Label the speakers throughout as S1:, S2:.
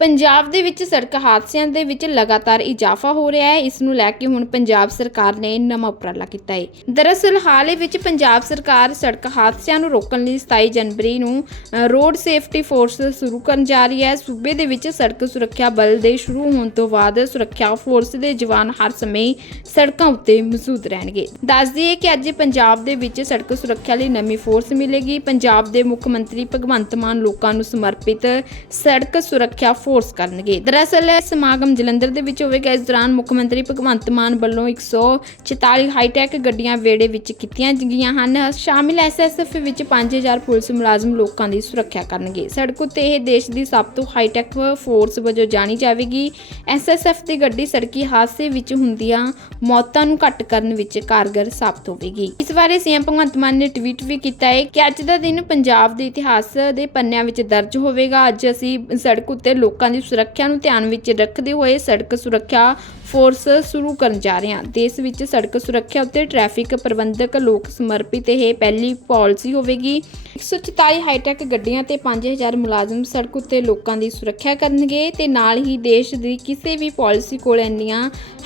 S1: ਪੰਜਾਬ ਦੇ ਵਿੱਚ ਸੜਕ ਹਾਦਸਿਆਂ ਦੇ ਵਿੱਚ ਲਗਾਤਾਰ ਇਜ਼ਾਫਾ ਹੋ ਰਿਹਾ ਹੈ। ਇਸ ਨੂੰ ਲੈ ਕੇ ਹੁਣ ਪੰਜਾਬ ਸਰਕਾਰ ਨੇ ਨਵਾਂ ਉਪਰਾਲਾ ਕੀਤਾ ਹੈ। ਦਰਅਸਲ, ਹਾਲ ਹੀ ਵਿੱਚ ਪੰਜਾਬ ਸਰਕਾਰ ਸੜਕ ਹਾਦਸਿਆਂ ਨੂੰ ਰੋਕਣ ਲਈ 27 ਜਨਵਰੀ ਨੂੰ ਰੋਡ ਸੇਫਟੀ ਫੋਰਸ ਸ਼ੁਰੂ ਕਰਨ ਜਾ ਰਹੀ ਹੈ। ਸੂਬੇ ਦੇ ਵਿੱਚ ਸੜਕ ਸੁਰੱਖਿਆ ਬਲ ਦੇ ਸ਼ੁਰੂ ਹੋਣ ਤੋਂ ਬਾਅਦ ਸੁਰੱਖਿਆ ਫੋਰਸ ਦੇ ਜਵਾਨ ਹਰ ਸਮੇਂ ਸੜਕਾਂ ਉੱਤੇ ਮੌਜੂਦ ਰਹਿਣਗੇ। ਦੱਸ ਦਈਏ ਕਿ ਅੱਜ ਪੰਜਾਬ ਦੇ ਵਿੱਚ ਸੜਕ ਸੁਰੱਖਿਆ ਲਈ ਨਵੀਂ ਫੋਰਸ ਮਿਲੇਗੀ। ਪੰਜਾਬ ਦੇ ਮੁੱਖ ਮੰਤਰੀ ਭਗਵੰਤ ਮਾਨ ਲੋਕਾਂ ਨੂੰ ਸਮਰਪਿਤ ਸੜਕ ਸੁਰੱਖਿਆ ਫੋਰਸ ਕਰਨਗੇ। ਦਰਅਸਲ, ਇਹ ਸਮਾਗਮ ਜਲੰਧਰ ਦੇ ਵਿੱਚ ਹੋਵੇਗਾ। ਇਸ ਦੌਰਾਨ ਮੁੱਖ ਮੰਤਰੀ ਭਗਵੰਤ ਮਾਨ ਵੱਲੋਂ 144 ਹਾਈਟੈਕ ਗੱਡੀਆਂ ਵੇੜੇ ਵਿੱਚ ਕੀਤੀਆਂ ਗਈਆਂ ਹਨ। ਸ਼ਾਮਿਲ ਐਸਐਸਐਫ ਵਿੱਚ 5000 ਪੁਲਿਸ ਮੁਲਾਜ਼ਮ ਲੋਕਾਂ ਦੀ ਸੁਰੱਖਿਆ ਕਰਨਗੇ। ਸੜਕ ਉੱਤੇ ਇਹ ਦੇਸ਼ ਦੀ ਸਭ ਤੋਂ ਹਾਈਟੈਕ ਫੋਰਸ ਵਜੋਂ ਜਾਣੀ ਜਾਵੇਗੀ। ਐਸਐਸਐਫ ਦੀ ਗੱਡੀ ਸੜਕੀ ਹਾਦਸੇ ਵਿੱਚ ਹੁੰਦੀਆਂ ਮੌਤਾਂ ਨੂੰ ਘੱਟ ਕਰਨ ਵਿੱਚ ਕਾਰਗਰ ਸਾਬਤ ਹੋਵੇਗੀ। ਇਸ ਬਾਰੇ ਸੀਐਮ ਭਗਵੰਤ ਮਾਨ ਨੇ ਟਵੀਟ ਵੀ ਕੀਤਾ ਹੈ ਕਿ ਅੱਜ ਦਾ ਦਿਨ ਪੰਜਾਬ ਦੇ ਇਤਿਹਾਸ ਦੇ ਪੰਨਿਆਂ ਵਿੱਚ ਦਰਜ ਹੋਵੇਗਾ। ਅੱਜ ਅਸੀਂ ਸੜਕ ਉੱਤੇ ਲੋਕ ਲੋਕਾਂ ਦੀ ਸੁਰੱਖਿਆ ਨੂੰ ਧਿਆਨ ਵਿੱਚ ਰੱਖਦੇ ਹੋਏ ਸੜਕ ਸੁਰੱਖਿਆ ਫੋਰਸ ਸ਼ੁਰੂ ਕਰਨ ਜਾ ਰਹੇ ਹਾਂ ਦੇਸ਼ ਵਿੱਚ ਸੜਕ ਸੁਰੱਖਿਆ ਉੱਤੇ ਟ੍ਰੈਫਿਕ ਪ੍ਰਬੰਧਕ ਲੋਕ ਸਮਰਪਿਤ ਇਹ ਪਹਿਲੀ ਪਾਲਿਸੀ ਹੋਵੇਗੀ। 144 ਹਾਈਟੈਕ ਗੱਡੀਆਂ ਤੇ 5000 ਮੁਲਾਜ਼ਮ ਸੜਕ ਉੱਤੇ ਲੋਕਾਂ ਦੀ ਸੁਰੱਖਿਆ ਕਰਨਗੇ ਤੇ ਨਾਲ ਹੀ ਦੇਸ਼ ਦੀ ਕਿਸੇ ਵੀ ਪਾਲਿਸੀ ਕੋਲ ਇੰਨੀਆਂ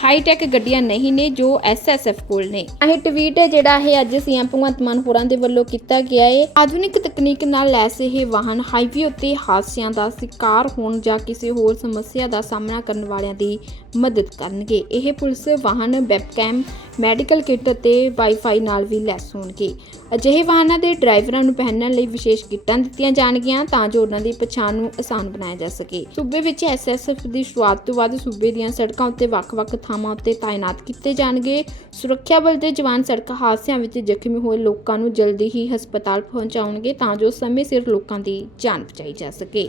S1: ਹਾਈਟੈਕ ਗੱਡੀਆਂ ਨਹੀਂ ਨੇ ਜੋ ਐਸਐਸਐਫ ਕੋਲ ਨੇ। ਇਹ ਟਵੀਟ ਹੈ ਜਿਹੜਾ ਇਹ ਅੱਜ ਸੀਐਮ ਭਗਵੰਤ ਮਾਨ ਹੋਰਾਂ ਦੇ ਵੱਲੋਂ ਕੀਤਾ ਗਿਆ ਹੈ। ਆਧੁਨਿਕ ਤਕਨੀਕ ਨਾਲ ਲੈਸ ਇਹ ਵਾਹਨ ਹਾਈਵੇ ਉੱਤੇ ਹਾਦਸਿਆਂ ਦਾ ਸ਼ਿਕਾਰ ਹੋਣ ਜਾਂ ਕਿਸੇ ਹੋਰ ਸਮੱਸਿਆ ਦਾ ਸਾਹਮਣਾ ਕਰਨ ਵਾਲਿਆਂ ਦੀ ਮਦਦ ਕਰਨਗੇ। ਇਹ ਪੁਲਿਸ ਵਾਹਨ ਵੈਬਕੈਮ ਮੈਡੀਕਲ ਕਿੱਟ ਅਤੇ ਵਾਈਫਾਈ ਨਾਲ ਵੀ ਲੈਸ ਹੋਣਗੇ ਅਜਿਹੇ ਵਾਹਨਾਂ ਦੇ ਡਰਾਈਵਰਾਂ ਨੂੰ ਪਹਿਨਣ ਲਈ ਵਿਸ਼ੇਸ਼ ਕਿੱਟਾਂ ਦਿੱਤੀਆਂ ਜਾਣਗੀਆਂ ਤਾਂ ਜੋ ਉਹਨਾਂ ਦੀ ਪਛਾਣ ਨੂੰ ਆਸਾਨ ਬਣਾਇਆ ਜਾ ਸਕੇ। ਸੂਬੇ ਵਿੱਚ ਐਸਐਸਐਫ ਦੀ ਸ਼ੁਰੂਆਤ ਤੋਂ ਬਾਅਦ ਸੂਬੇ ਦੀਆਂ ਸੜਕਾਂ ਉੱਤੇ ਵੱਖ-ਵੱਖ ਥਾਵਾਂ ਉੱਤੇ ਤਾਇਨਾਤ ਕੀਤੇ ਜਾਣਗੇ। ਸੁਰੱਖਿਆ ਬਲ ਦੇ ਜਵਾਨ ਸੜਕ ਹਾਦਸਿਆਂ ਵਿੱਚ ਜ਼ਖਮੀ ਹੋਏ ਲੋਕਾਂ ਨੂੰ ਜਲਦੀ ਹੀ ਹਸਪਤਾਲ ਪਹੁੰਚਾਉਣਗੇ ਤਾਂ ਜੋ ਸਮੇਂ ਸਿਰ ਲੋਕਾਂ ਦੀ ਜਾਨ ਬਚਾਈ ਜਾ ਸਕੇ।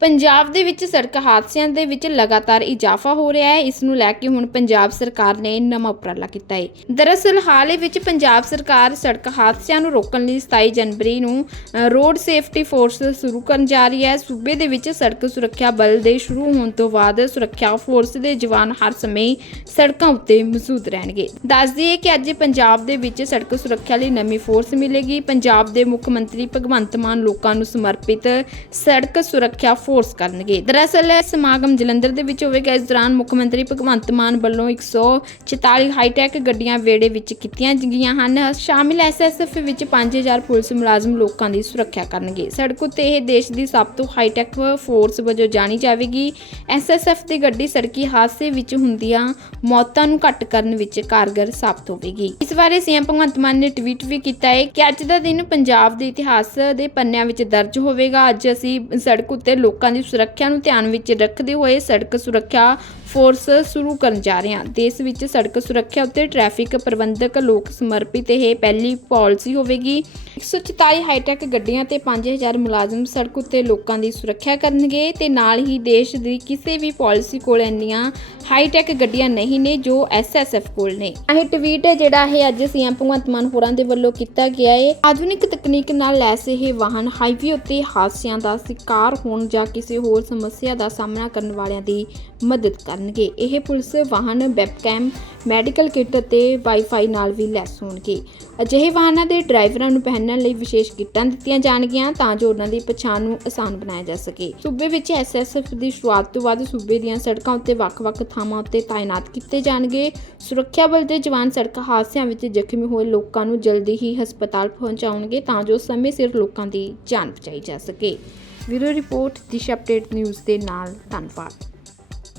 S1: ਪੰਜਾਬ ਦੇ ਵਿੱਚ ਸੜਕ ਹਾਦਸਿਆਂ ਦੇ ਵਿੱਚ ਲਗਾਤਾਰ ਇਜ਼ਾਫਾ ਹੋ ਰਿਹਾ ਹੈ। ਇਸ ਨੂੰ ਲੈ ਕੇ ਹੁਣ ਪੰਜਾਬ ਸਰਕਾਰ ਨੇ ਨਵਾਂ ਉਪਰਾਲਾ ਕੀਤਾ ਹੈ। ਦਰਅਸਲ, ਹਾਲ ਹੀ ਵਿੱਚ ਪੰਜਾਬ ਸਰਕਾਰ ਸੜਕ ਹਾਦਸਿਆਂ ਨੂੰ ਰੋਕਣ ਲਈ 27 ਜਨਵਰੀ ਨੂੰ ਰੋਡ ਸੇਫਟੀ ਫੋਰਸ ਸ਼ੁਰੂ ਕਰਨ ਜਾ ਰਹੀ ਹੈ। ਸੂਬੇ ਦੇ ਵਿੱਚ ਸੜਕ ਸੁਰੱਖਿਆ ਬਲ ਦੇ ਸ਼ੁਰੂ ਹੋਣ ਤੋਂ ਬਾਅਦ ਸੁਰੱਖਿਆ ਫੋਰਸ ਦੇ ਜਵਾਨ ਹਰ ਸਮੇਂ ਸੜਕਾਂ ਉੱਤੇ ਮੌਜੂਦ ਰਹਿਣਗੇ। ਦੱਸ ਦਈਏ ਕਿ ਅੱਜ ਪੰਜਾਬ ਦੇ ਵਿੱਚ ਸੜਕ ਸੁਰੱਖਿਆ ਲਈ ਨਵੀਂ ਫੋਰਸ ਮਿਲੇਗੀ। ਪੰਜਾਬ ਦੇ ਮੁੱਖ ਮੰਤਰੀ ਭਗਵੰਤ ਮਾਨ ਲੋਕਾਂ ਨੂੰ ਸਮਰਪਿਤ ਸੜਕ ਸੁਰੱਖਿਆ ਫੋਰਸ ਕਰਨਗੇ। ਦਰਅਸਲ ਇਹ ਸਮਾਗਮ ਜਲੰਧਰ ਦੇ ਵਿੱਚ ਹੋਵੇਗਾ। ਇਸ ਦੌਰਾਨ ਮੁੱਖ ਮੰਤਰੀ ਭਗਵੰਤ ਮਾਨ ਵੱਲੋਂ 144 ਹਾਈਟੈਕ ਗੱਡੀਆਂ ਵੇੜੇ ਵਿੱਚ ਕੀਤੀਆਂ ਗਈਆਂ ਹਨ। ਸ਼ਾਮਿਲ ਐਸਐਸਐਫ ਵਿੱਚ 5000 ਪੁਲਿਸ ਮੁਲਾਜ਼ਮ ਲੋਕਾਂ ਦੀ ਸੁਰੱਖਿਆ ਕਰਨਗੇ। ਸੜਕ ਉੱਤੇ ਇਹ ਦੇਸ਼ ਦੀ ਸਭ ਤੋਂ ਹਾਈਟੈਕ ਫੋਰਸ ਵਜੋਂ ਜਾਣੀ ਜਾਵੇਗੀ। ਐਸਐਸਐਫ ਦੀ ਗੱਡੀ ਸੜਕੀ ਹਾਦਸੇ ਵਿੱਚ ਹੁੰਦੀਆਂ ਮੌਤਾਂ ਨੂੰ ਘੱਟ ਕਰਨ ਵਿੱਚ ਕਾਰਗਰ ਸਾਬਤ ਹੋਵੇਗੀ। ਇਸ ਬਾਰੇ ਸੀਐਮ ਭਗਵੰਤ ਮਾਨ ਨੇ ਟਵੀਟ ਵੀ ਕੀਤਾ ਹੈ ਕਿ ਅੱਜ ਦਾ ਦਿਨ ਪੰਜਾਬ ਦੇ ਇਤਿਹਾਸ ਦੇ ਪੰਨਿਆਂ ਵਿੱਚ ਦਰਜ ਹੋਵੇਗਾ। ਅੱਜ ਅਸੀਂ ਸੜਕ ਉੱਤੇ ਲੋਕਾਂ ਲੋਕਾਂ ਦੀ ਸੁਰੱਖਿਆ ਨੂੰ ਧਿਆਨ ਵਿੱਚ ਰੱਖਦੇ ਹੋਏ ਸੜਕ ਸੁਰੱਖਿਆ ਫੋਰਸ ਸ਼ੁਰੂ ਕਰਨ ਜਾ ਰਹੇ ਹਾਂ। ਦੇਸ਼ ਵਿੱਚ ਸੜਕ ਸੁਰੱਖਿਆ ਉੱਤੇ ਟ੍ਰੈਫਿਕ ਪ੍ਰਬੰਧਕ ਲੋਕ ਸਮਰਪਿਤ ਇਹ ਪਹਿਲੀ ਪਾਲਿਸੀ ਹੋਵੇਗੀ। 144 ਹਾਈਟੈਕ ਗੱਡੀਆਂ ਤੇ 5000 ਮੁਲਾਜ਼ਮ ਸੜਕ ਉੱਤੇ ਲੋਕਾਂ ਦੀ ਸੁਰੱਖਿਆ ਕਰਨਗੇ ਤੇ ਨਾਲ ਹੀ ਦੇਸ਼ ਦੀ ਕਿਸੇ ਵੀ ਪਾਲਿਸੀ ਕੋਲ ਇੰਨੀਆਂ ਹਾਈਟੈਕ ਗੱਡੀਆਂ ਨਹੀਂ ਨੇ ਜੋ ਐਸਐਸਐਫ ਕੋਲ ਨੇ। ਇਹ ਟਵੀਟ ਹੈ ਜਿਹੜਾ ਇਹ ਅੱਜ ਸੀਐਮ ਭਗਵੰਤ ਮਾਨ ਹੋਰਾਂ ਦੇ ਵੱਲੋਂ ਕੀਤਾ ਗਿਆ ਹੈ ਆਧੁਨਿਕ ਤਕਨੀਕ ਨਾਲ ਲੈਸ ਇਹ ਵਾਹਨ ਹਾਈਵੇ ਉੱਤੇ ਹਾਦਸਿਆਂ ਦਾ ਸ਼ਿਕਾਰ ਹੋਣ ਜਾਂ ਕਿਸੇ ਹੋਰ ਸਮੱਸਿਆ ਦਾ ਸਾਹਮਣਾ ਕਰਨ ਵਾਲਿਆਂ ਦੀ ਮਦਦ ਕਰਨਗੇ। ਇਹ ਪੁਲਿਸ ਵਾਹਨ ਵੈਬਕੈਮ, ਮੈਡੀਕਲ ਕਿੱਟ ਅਤੇ ਵਾਈਫਾਈ ਨਾਲ ਵੀ ਲੈਸ ਹੋਣਗੇ। ਅਜਿਹੇ ਵਾਹਨਾਂ ਦੇ ਡਰਾਈਵਰਾਂ ਨੂੰ ਪਹਿਨ ਪਹਿਨਣ ਲਈ ਵਿਸ਼ੇਸ਼ ਕਿੱਟਾਂ ਦਿੱਤੀਆਂ ਜਾਣਗੀਆਂ ਤਾਂ ਜੋ ਉਹਨਾਂ ਦੀ ਪਛਾਣ ਨੂੰ ਆਸਾਨ ਬਣਾਇਆ ਜਾ ਸਕੇ। ਸੂਬੇ ਵਿੱਚ ਐਸਐਸਐਫ ਦੀ ਸ਼ੁਰੂਆਤ ਤੋਂ ਬਾਅਦ ਸੂਬੇ ਦੀਆਂ ਸੜਕਾਂ ਉੱਤੇ ਵੱਖ-ਵੱਖ ਥਾਵਾਂ ਉੱਤੇ ਤਾਇਨਾਤ ਕੀਤੇ ਜਾਣਗੇ। ਸੁਰੱਖਿਆ ਬਲ ਦੇ ਜਵਾਨ ਸੜਕ ਹਾਦਸਿਆਂ ਵਿੱਚ ਜ਼ਖਮੀ ਹੋਏ ਲੋਕਾਂ ਨੂੰ ਜਲਦੀ ਹੀ ਹਸਪਤਾਲ ਪਹੁੰਚਾਉਣਗੇ ਤਾਂ ਜੋ ਸਮੇਂ ਸਿਰ ਲੋਕਾਂ ਦੀ ਜਾਨ ਬਚਾਈ ਜਾ ਸਕੇ। ਵੀਰੋ ਰਿਪੋਰਟ, ਦਿਸ਼ਾ ਅਪਡੇਟ ਨਿਊਜ਼ ਦੇ ਨਾਲ ਧੰਨਵਾਦ।